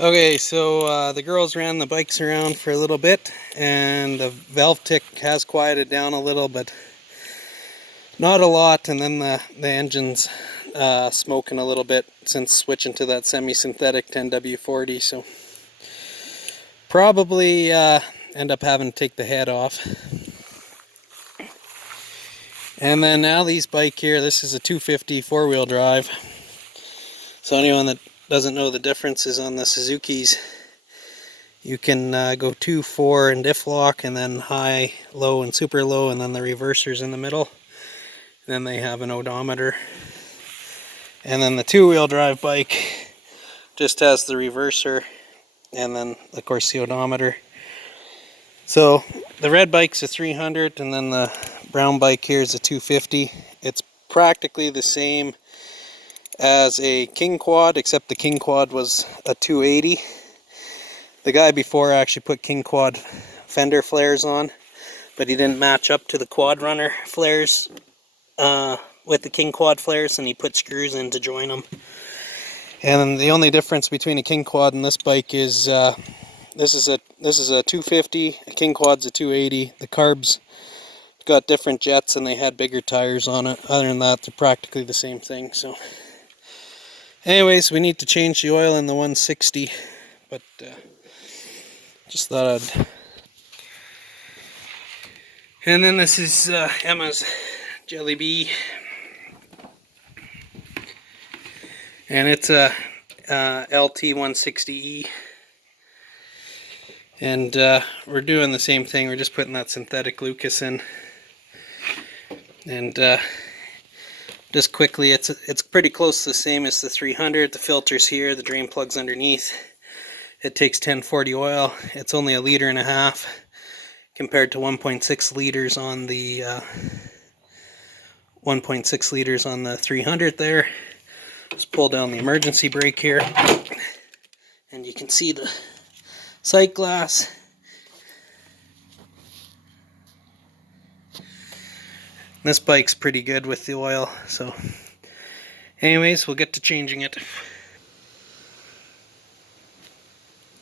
Okay, so the girls ran the bikes around for a little bit, and the valve tick has quieted down a little, but not a lot. And then the engine's smoking a little bit since switching to that semi-synthetic 10W40. So probably end up having to take the head off. And then Allie's bike here, this is a 250 four-wheel drive. So anyone that doesn't know the differences on the Suzuki's, you can go 2, 4 and diff lock, and then high, low, and super low, and then the reversers in the middle. And then they have an odometer. And then the two-wheel drive bike just has the reverser, and then of course the odometer. So the red bike's a 300, and then the brown bike here is a 250. It's practically the same as a King Quad, except the King Quad was a 280. The guy before actually put King Quad fender flares on, but he didn't match up to the Quad Runner flares with the King Quad flares, and he put screws in to join them. And the only difference between a King Quad and this bike is this is a 250, a King Quad's a 280. The carbs got different jets and they had bigger tires on it. Other than that, they're practically the same thing. So anyways, we need to change the oil in the 160, but just thought I'd. And then this is Emma's Jelly Bee, and it's a LT160e, and we're doing the same thing. We're just putting that synthetic Lucas in, and just quickly, it's pretty close to the same as the 300. The filter's here, the drain plug's underneath. It takes 1040 oil. It's only 1.5 liters compared to 1.6 liters on the 1.6 liters on the 300 there. Just pull down the emergency brake here, and you can see the sight glass. This bike's pretty good with the oil, so anyways, we'll get to changing it.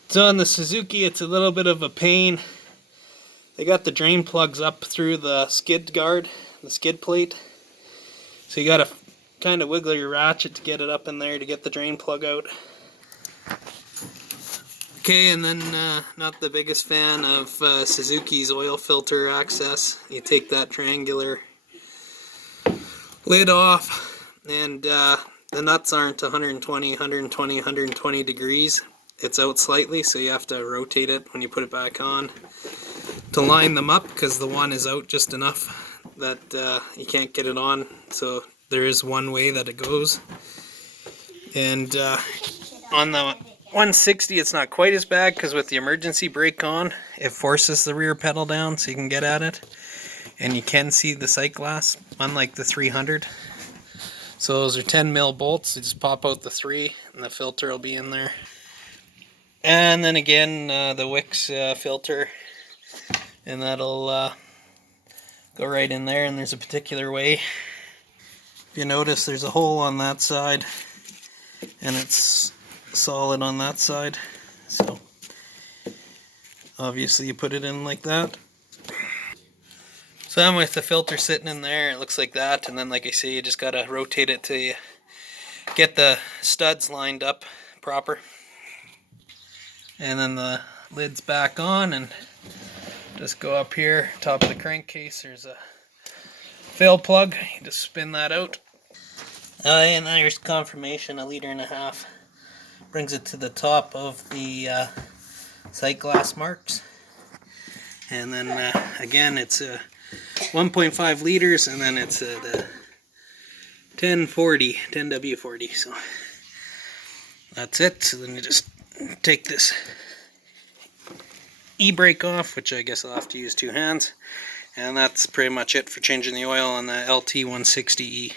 So on the Suzuki, it's a little bit of a pain. They got the drain plugs up through the skid guard, the skid plate. So you gotta kind of wiggle your ratchet to get it up in there to get the drain plug out. Okay, and then not the biggest fan of Suzuki's oil filter access. You take that triangular lid off, and the nuts aren't 120 degrees. It's out slightly, so you have to rotate it when you put it back on to line them up, because the one is out just enough that you can't get it on. So there is one way that it goes. And on the 160, it's not quite as bad, because with the emergency brake on, it forces the rear pedal down so you can get at it. And you can see the sight glass, unlike the 300. So those are 10 mil bolts. You just pop out the 3, and the filter will be in there. And then again, the Wix filter, and that'll go right in there. And there's a particular way. If you notice, there's a hole on that side, and it's solid on that side. So obviously you put it in like that. So then with the filter sitting in there, it looks like that. And then, like I say, you just gotta rotate it to get the studs lined up proper. And then the lid's back on, and just go up here, top of the crankcase, there's a fail plug. You just spin that out. And there's confirmation, 1.5 liters. Brings it to the top of the sight glass marks. And then again, it's 1.5 liters, and then it's the 10W40. So that's it. So then you just take this e-brake off, which I guess I'll have to use 2 hands, and that's pretty much it for changing the oil on the LT160E.